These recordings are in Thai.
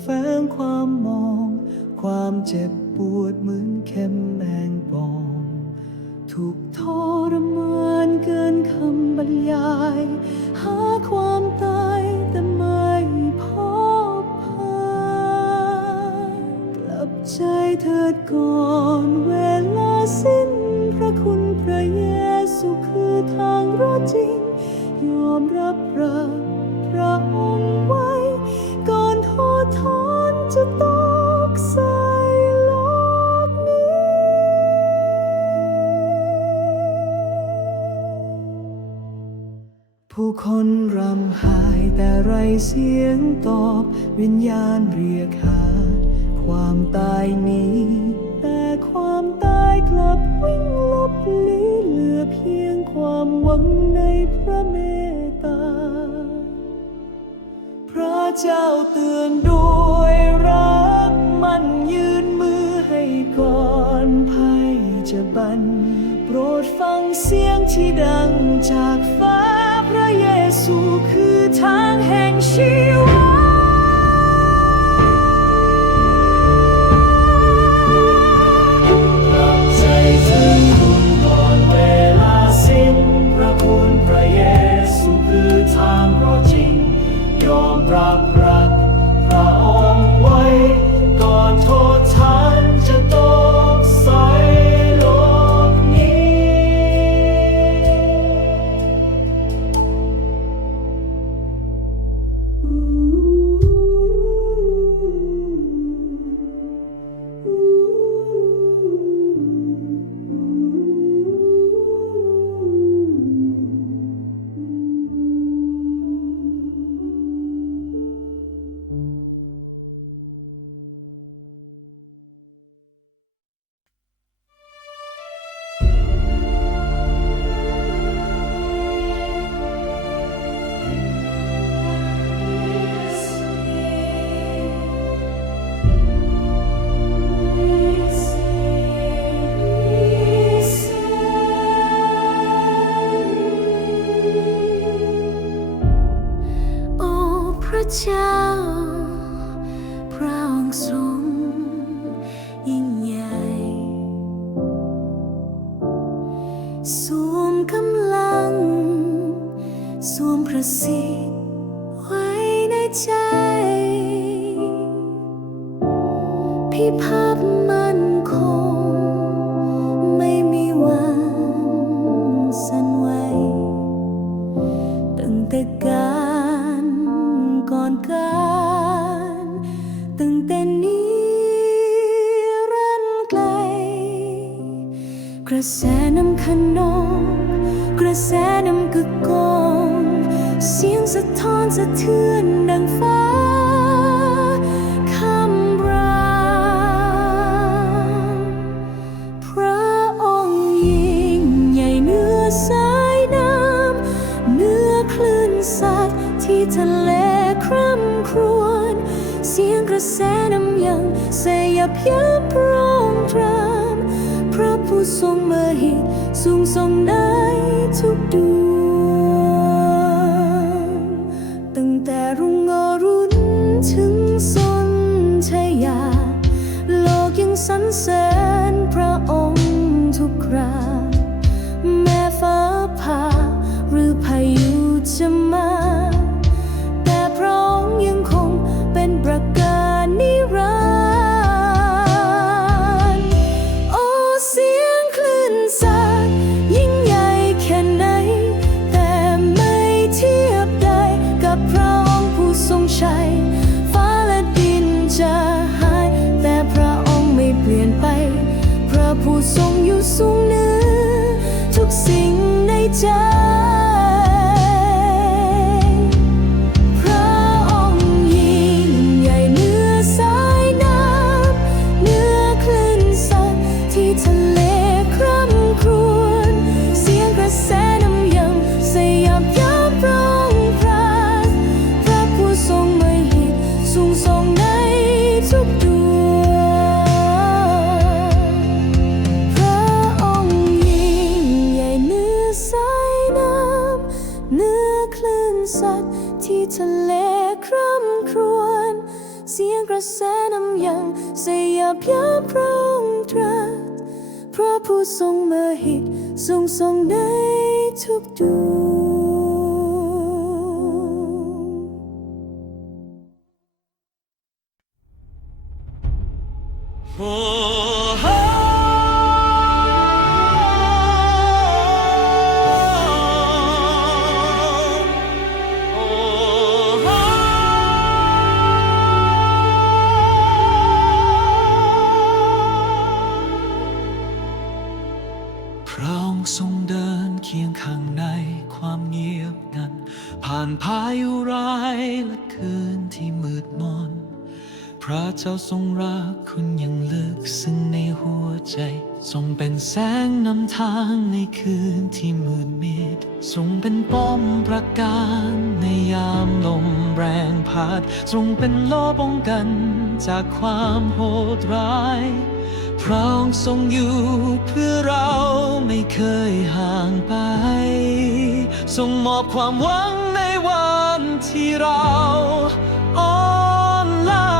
แฝงความมอง ความเจ็บปวดเหมือนเข็มแมงปอง ถูกทรมานเกินคำบรรยาย หาความตายแต่ไม่พบพากลับใจเถิดก่อนเวลาสิ้น พระคุณพระเยซูคือทางรอดจริง ยอมรับรักพระองค์ จะตกใส่โลกนี้ ผู้คนรำไห้แต่ไรเสียงตอบ วิญญาณเรียกหา ความตายนี้ แต่ความตายกลับวิ่งลบลี้เหลือเพียงความหวังในพระเมตตา พระเจ้าเตือนด้ จะบัน โปรดฟังเสียงที่ดังจากฟ้าพระเยซูคือทางแห่งชีวิตใจทุกคนเวลาสิ้นพระคุณพระเยซูคือทางรอจริง ยอมรับรัก เจ้า พระองค์ทรงยิ่งใหญ่สวมกำลังสวมประสิทธิ์ไว้ในใจ พิพับมันคง ไม่มีวันสั่นไหวตั้งแต่กา ก่อนการตั้งแต่นี้รันไกล กระแสน้ำขนองกระแสน้ำกึกกอง เสียงสะท้อนสะเทือนดังฟ้าคำรามพระองค์ยิงใหญ่เหนือสายน้ำเหนือคลื่นสัตว์ที่ทะเล คร่ำครวญเสียงกระแสน้ำยังเสยบยับร้องรามพระผู้ทรงมหิทธิ์สูงได้ทุกดว สัตว์ที่ทะเลคร่ำครวญ เสียงกระแสน้ำยังเสียบยับพระองค์ตรัสพระผู้ทรงมหิตทรงทรงในทุกดวง ทางในคืนที่มืดมิดทรงเป็นป้อมประการในยามลมแรงพัดทรงเป็นโลป้องกันจากความโหดร้ายพระองค์ทรงอยู่เพื่อเราไม่เคยห่างไป ทรงมอบความหวังในวันที่เราอ่อนล้า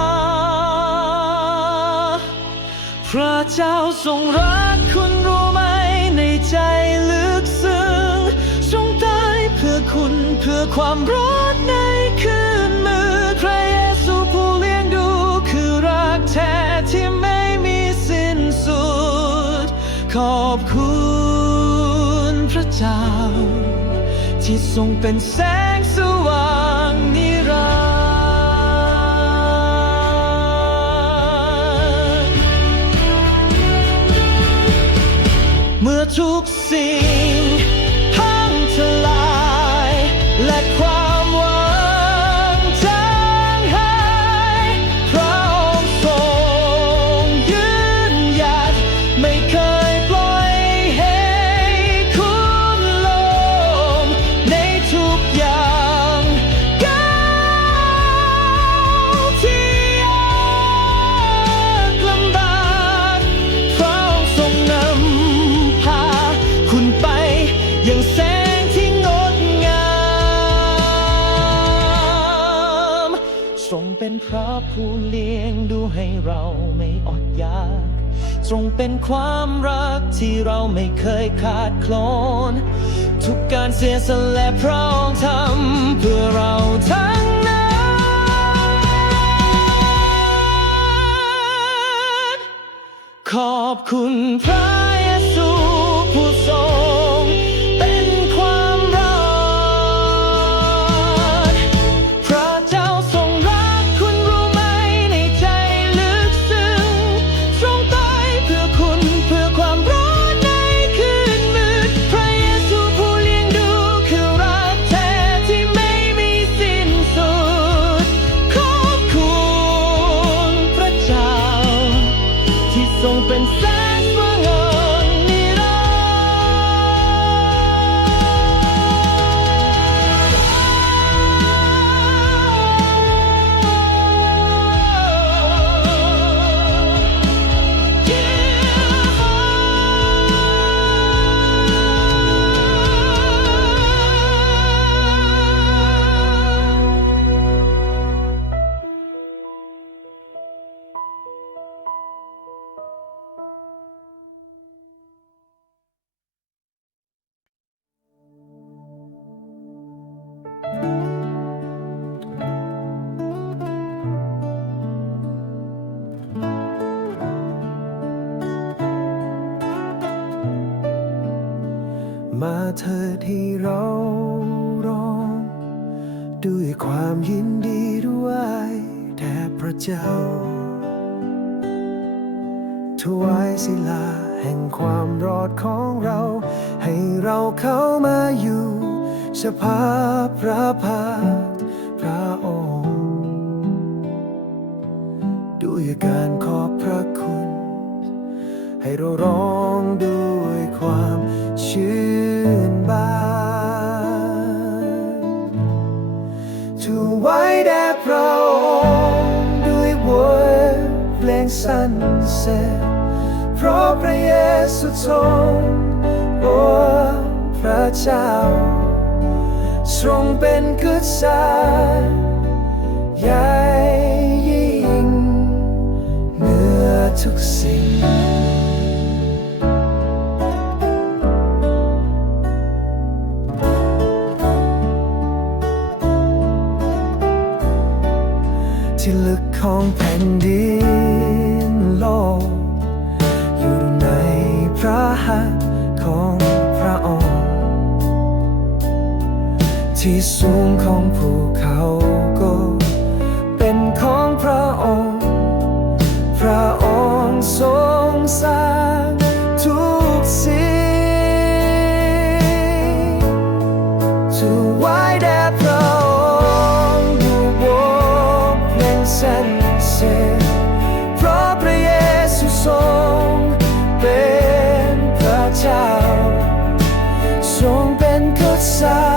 พระเจ้าทรงรักคุณ ความรอดในคืนมืดพระเยซูผู้เลี้ยงดูคือรักแท้ที่ไม่มีสิ้นสุด ขอบคุณพระเจ้า ที่ทรงเป็นแสงสว่างนิรันดร์เมื่อทุกสิ่ง ผู้เลี้ยงดูให้เราไม่อดอยากทรงเป็นความรักที่เราไม่เคยขาดโคลน ทุกการเสียสละพระองค์ทำเพื่อเราทั้งนั้นขอบคุณพระ ที่ทรงเป็น ที่เราร้อง ด้วยความยินดีด้วยแด่พระเจ้าถวายศิลาแห่งความรอดของเรา ให้เราเข้ามาอยู่ สภาพพระภาคพระองค์ด้วยการขอบพระคุณ ให้เราร้อง งสั้นเสเพราะพระเยซูทรงโอ้พระเจ้า ทรงเป็นกุศลริยใหญ่ยิ่งเหนือทุกสิ่ง ที่ลึกของแผ่นดินโลก อยู่ในพระหัตถ์ของพระองค์ ที่สูงของภูเขา เพลงสรรเสริญเพราะพระเยซูทรงเป็นพระเจ้าทรงเป็นกษัต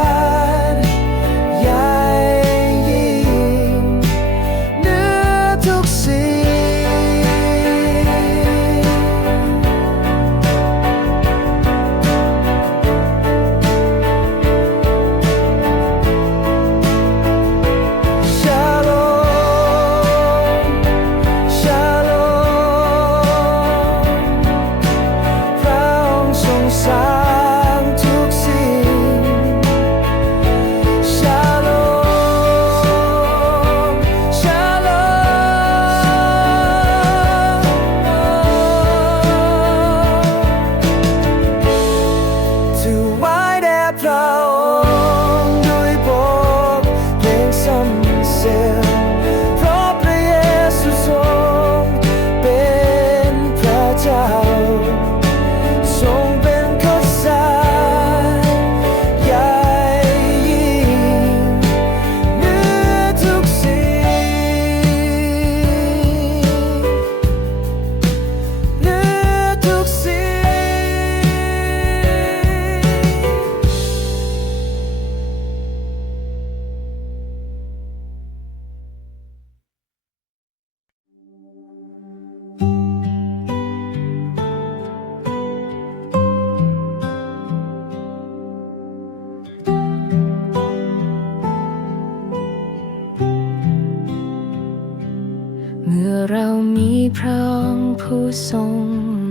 ผู้ทรง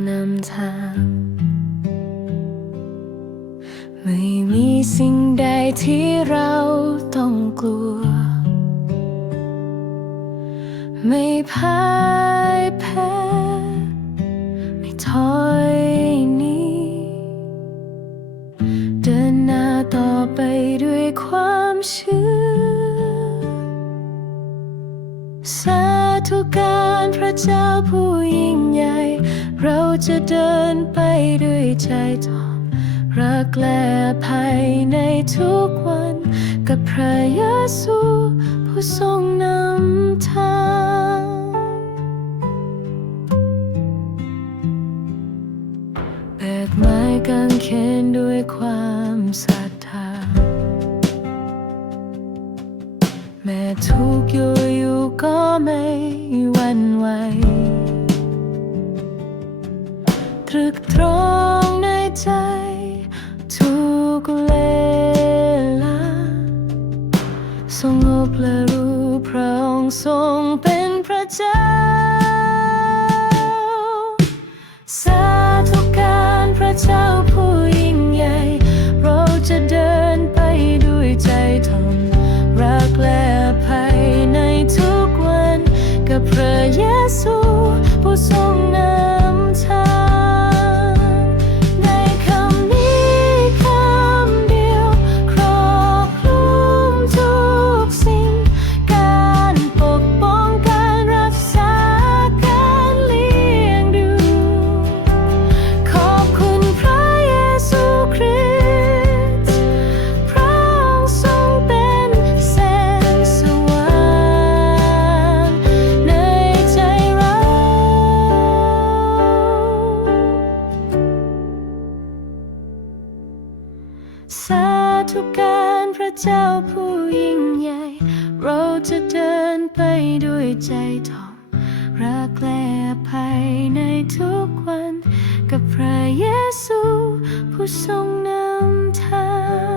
นำทาง ไม่มีสิ่งใดที่เราต้องกลัว ไม่พ่ายแพ้ จะเดินไปด้วยใจทอมรักและภัยในทุกวัน กับพระเยซูผู้ทรงนำทาง และรู้พระองค์ทรงเป็นพระเจ้า สาธุการพระเจ้าผู้ยิ่งใหญ่ เราจะเดินไปด้วยใจทนรักและภัยในทุกวัน กับพระเยซูผู้ทรงนำ สาธุการพระเจ้าผู้ยิ่งใหญ่ เราจะเดินไปด้วยใจทอง รักและภัยในทุกวัน กับพระเยซูผู้ทรงนำทาง